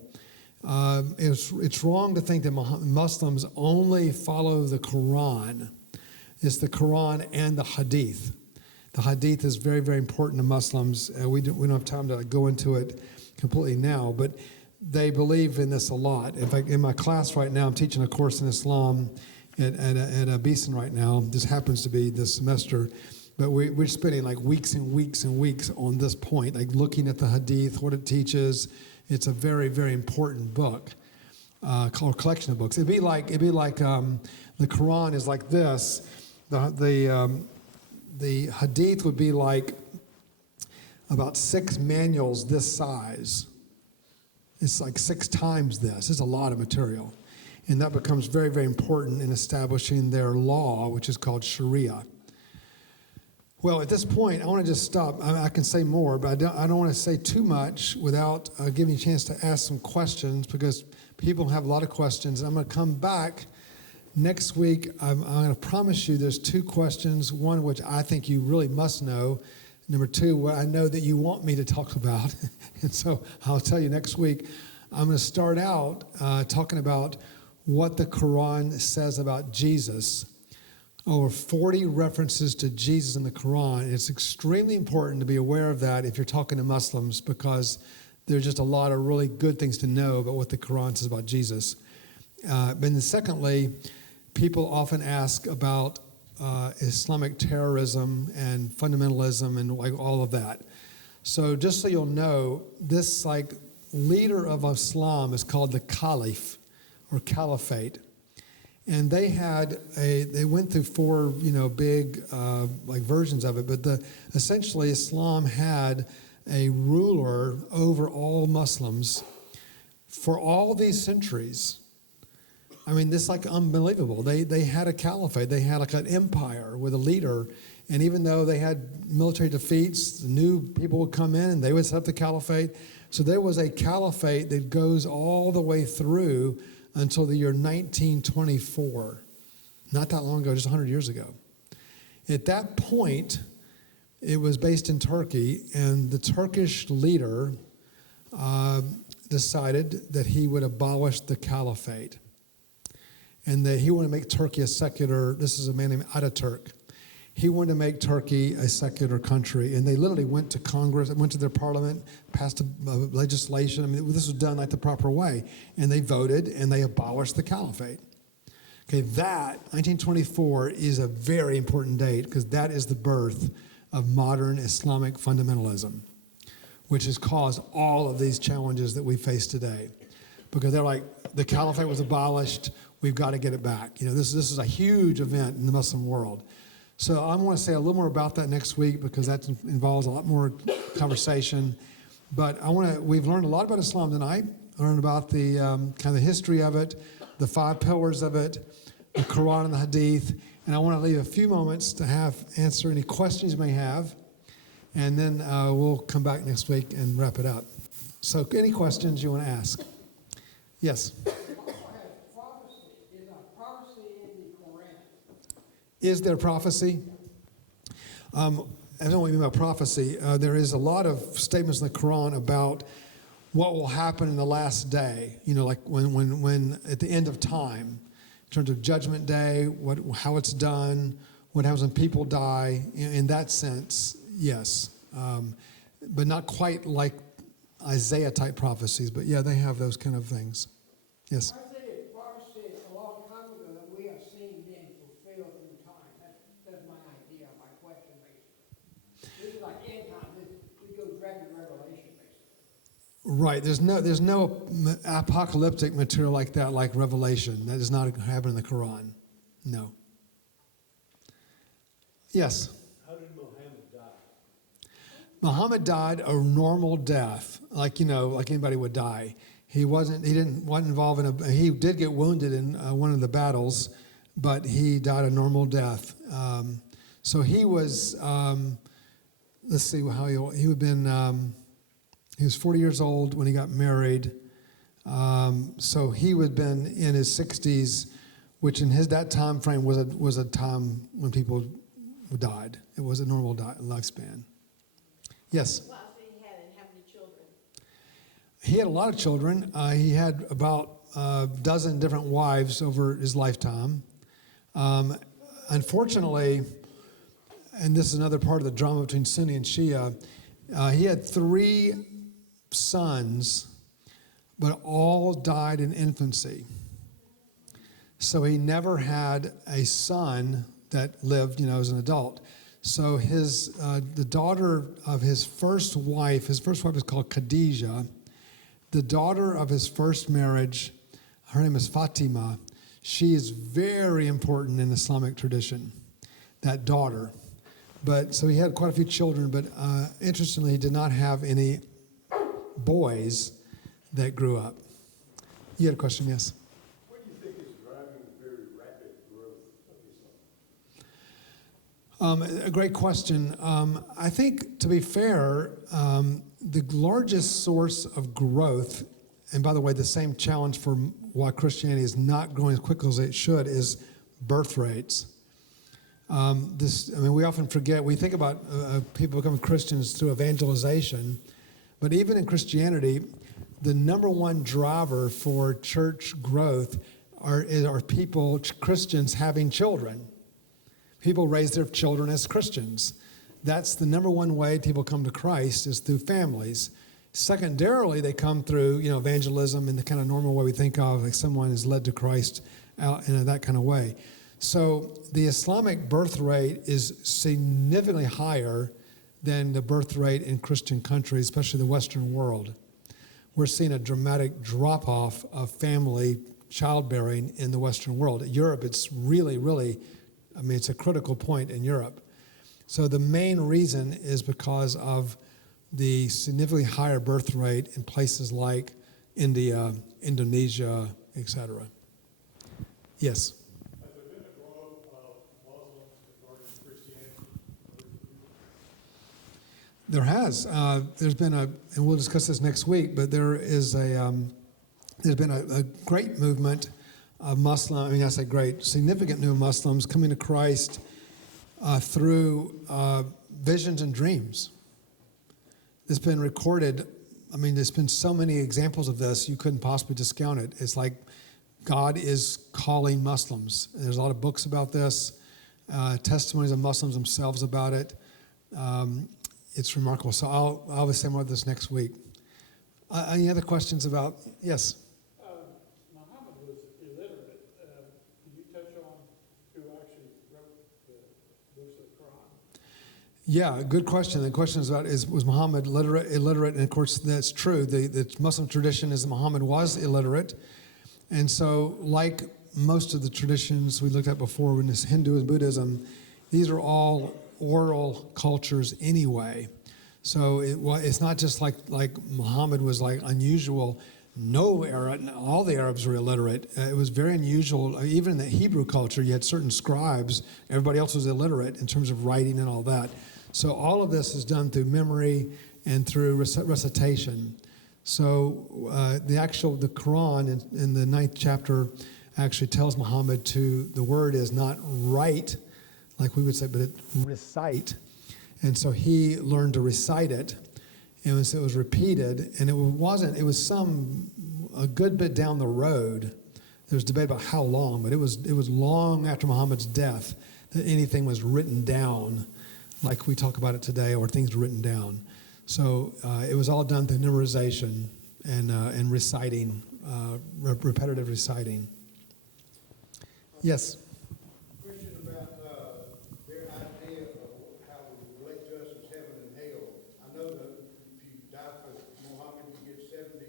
it's wrong to think that Muslims only follow the Quran. It's the Quran and the hadith. The hadith is very, very important to Muslims. We don't have time to go into it completely now, but they believe in this a lot. In fact, in my class right now, I'm teaching a course in Islam at Beeson right now. This happens to be this semester. But we're spending like weeks and weeks and weeks on this point, like looking at the hadith, what it teaches. It's a very, very important book, called collection of books. It'd be like the Quran is like this. The hadith would be like about 6 manuals this size. It's like 6 times this. It's a lot of material. And that becomes very, very important in establishing their law, which is called Sharia. Well, at this point, I want to just stop. I can say more, but I don't want to say too much without giving you a chance to ask some questions, because people have a lot of questions. I'm going to come back next week. I'm going to promise you there's 2 questions, one which I think you really must know. Number 2, what I know that you want me to talk about. And so I'll tell you next week. I'm going to start out talking about what the Quran says about Jesus. Over 40 references to Jesus in the Quran. It's extremely important to be aware of that if you're talking to Muslims, because there's just a lot of really good things to know about what the Quran says about Jesus. But then secondly, people often ask about Islamic terrorism and fundamentalism and like all of that. So just so you'll know, this like leader of Islam is called the Caliph or Caliphate. And they went through 4, big like versions of it. But essentially Islam had a ruler over all Muslims for all these centuries. I mean, this is like unbelievable. They had a caliphate. They had like an empire with a leader. And even though they had military defeats, new people would come in and they would set up the caliphate. So there was a caliphate that goes all the way through until the year 1924. Not that long ago, just 100 years ago. At that point, it was based in Turkey, and the Turkish leader decided that he would abolish the caliphate. And that he wanted to make Turkey a secular, this is a man named Ataturk. He wanted to make Turkey a secular country. And they literally went to Congress, went to their parliament, passed legislation. I mean, this was done like the proper way. And they voted, and they abolished the caliphate. Okay, that, 1924, is a very important date, because that is the birth of modern Islamic fundamentalism, which has caused all of these challenges that we face today. Because they're like, the caliphate was abolished, we've got to get it back. This is a huge event in the Muslim world. So I want to say a little more about that next week, because that involves a lot more conversation. But we've learned a lot about Islam tonight. Learned about the kind of the history of it, the 5 pillars of it, the Quran and the Hadith. And I want to leave a few moments to answer any questions you may have. And then we'll come back next week and wrap it up. So any questions you want to ask? Yes? Prophecy. Is prophecy Is there prophecy? I don't know what you mean by prophecy. There is a lot of statements in the Quran about what will happen in the last day. You know, like when at the end of time, in terms of Judgment Day, how it's done, what happens when people die. In that sense, yes, but not quite like Isaiah type prophecies. But yeah, they have those kind of things. Yes. Right. There's no apocalyptic material like that, like Revelation. That does not happen in the Quran. No. Yes. How did Muhammad die? Muhammad died a normal death, like anybody would die. He wasn't involved in he did get wounded in one of the battles, but he died a normal death. So he was, let's see how he would have been. He was 40 years old when he got married. So he would have been in his 60s, which in that time frame was a time when people died. It was a normal lifespan. Yes? What else did he have, and how many children? He had a lot of children. He had about a dozen different wives over his lifetime. Unfortunately, and this is another part of the drama between Sunni and Shia, he had 3 sons, but all died in infancy. So he never had a son that lived, as an adult. So the daughter of his first wife was called Khadijah. The daughter of his first marriage, her name is Fatima. She is very important in Islamic tradition, that daughter. But so he had quite a few children, but interestingly, he did not have any boys that grew up. You had a question, yes? What do you think is driving the very rapid growth of Islam? A great question. I think, to be fair, the largest source of growth, and by the way, the same challenge for why Christianity is not growing as quickly as it should, is birth rates. We often forget, we think about people becoming Christians through evangelization, but even in Christianity, the number one driver for church growth are people, Christians, having children. People raise their children as Christians. That's the number one way people come to Christ, is through families. Secondarily, they come through, evangelism in the kind of normal way we think of, like someone is led to Christ out in that kind of way. So the Islamic birth rate is significantly higher than the birth rate in Christian countries, especially the Western world. We're seeing a dramatic drop-off of family childbearing in the Western world. In Europe, it's really, really, it's a critical point in Europe. So the main reason is because of the significantly higher birth rate in places like India, Indonesia, etc. Yes? There has. There's been and we'll discuss this next week, but there's been a great movement of significant new Muslims coming to Christ through visions and dreams. It's been recorded. There's been so many examples of this, you couldn't possibly discount it. It's like God is calling Muslims. There's a lot of books about this, testimonies of Muslims themselves about it. It's remarkable. So I'll say more of this next week. Any other questions about? Yes. Muhammad was illiterate. Can you touch on who actually wrote the books of the Quran? Yeah, good question. The question is about was Muhammad illiterate? And of course, that's true. The Muslim tradition is that Muhammad was illiterate, and so like most of the traditions we looked at before, when it's Hinduism, Buddhism, these are all oral cultures anyway. So it's not just like Muhammad was like unusual. All the Arabs were illiterate. It was very unusual. Even in the Hebrew culture, you had certain scribes. Everybody else was illiterate in terms of writing and all that. So all of this is done through memory and through recitation. So the Quran in the 9th chapter actually tells Muhammad the word is not write, like we would say, but recite. And so he learned to recite it. And it was repeated, and it was a good bit down the road. There was debate about how long, but it was long after Muhammad's death that anything was written down, like we talk about it today, or things written down. So it was all done through memorization and reciting, repetitive reciting. Yes? Question about their idea of how we relate to us as heaven and hell. I know that if you die for Muhammad, you get 70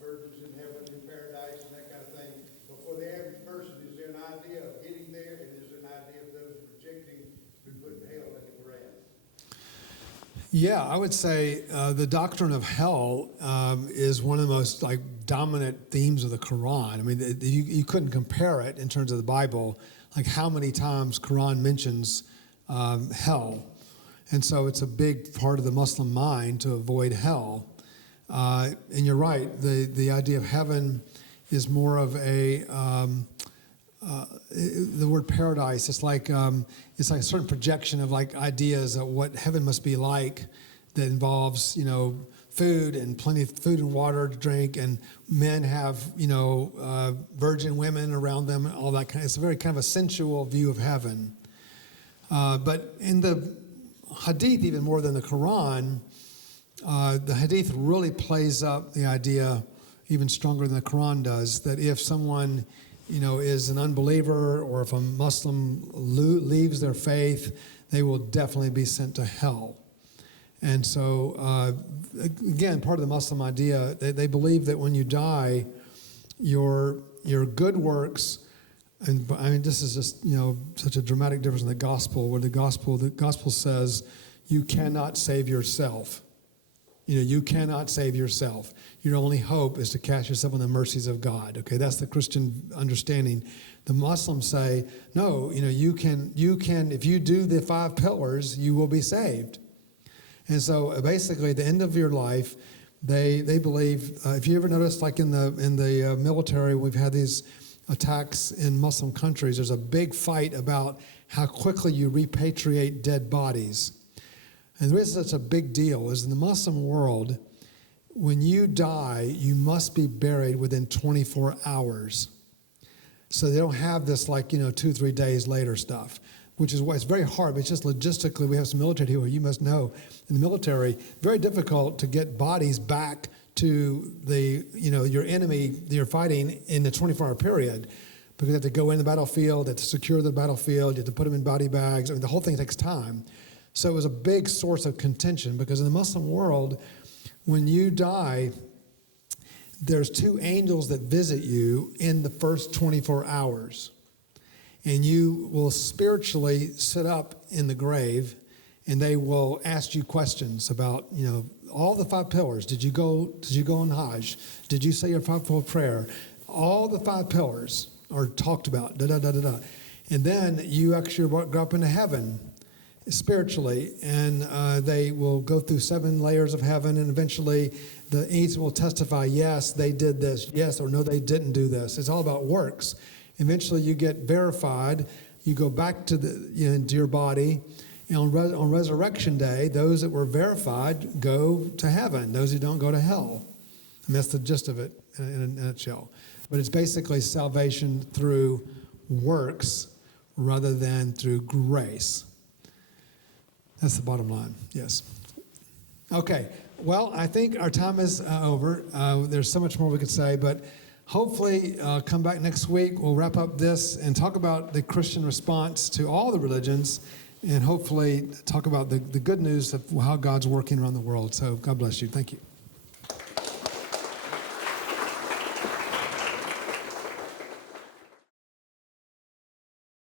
virgins in heaven, in paradise, and that kind of thing. But for the average person, is there an idea of getting there, and is there an idea of those rejecting to be put in hell like in wrath? Yeah, I would say the doctrine of hell is one of the most dominant themes of the Quran. I mean, you couldn't compare it in terms of the Bible, like how many times Quran mentions hell. And so it's a big part of the Muslim mind to avoid hell. And you're right, the idea of heaven is more of the word paradise. It's like a certain projection of ideas of what heaven must be like that involves, food and plenty of food and water to drink, and men have, virgin women around them, and all that kind. It's a very kind of a sensual view of heaven. But in the Hadith, even more than the Quran, the Hadith really plays up the idea even stronger than the Quran does, that if someone is an unbeliever, or if a Muslim leaves their faith, they will definitely be sent to hell. And so, again, part of the Muslim idea, they believe that when you die, your good works, and I mean, this is just, such a dramatic difference in the gospel, where the gospel says you cannot save yourself. You cannot save yourself. Your only hope is to cast yourself on the mercies of God. Okay, that's the Christian understanding. The Muslims say, no, you can, if you do the 5 pillars, you will be saved. And so basically at the end of your life, they believe, if you ever noticed, like in the military, we've had these attacks in Muslim countries, there's a big fight about how quickly you repatriate dead bodies. And the reason it's a big deal is in the Muslim world, when you die, you must be buried within 24 hours. So they don't have this 2-3 days later stuff, which is why it's very hard. But it's just logistically, we have some military here where you must know, in the military, very difficult to get bodies back to your enemy that you're fighting in the 24-hour period, because you have to go in the battlefield, you have to secure the battlefield, you have to put them in body bags. I mean, the whole thing takes time. So it was a big source of contention, because in the Muslim world, when you die, there's 2 angels that visit you in the first 24 hours. And you will spiritually sit up in the grave, and they will ask you questions about, all the 5 pillars. Did you go on Hajj? Did you say your 5-fold prayer? All the 5 pillars are talked about, da-da-da-da-da. And then you actually go up into heaven spiritually, and they will go through 7 layers of heaven, and eventually the angels will testify, yes, they did this, yes, or no, they didn't do this. It's all about works. Eventually you get verified, you go back to to your body, and on resurrection day, those that were verified go to heaven, those who don't go to hell. And that's the gist of it in a nutshell. But it's basically salvation through works rather than through grace. That's the bottom line, yes. Okay, well, I think our time is over. There's so much more we could say, but hopefully come back next week. We'll wrap up this and talk about the Christian response to all the religions, and hopefully talk about the good news of how God's working around the world. So God bless you. Thank you.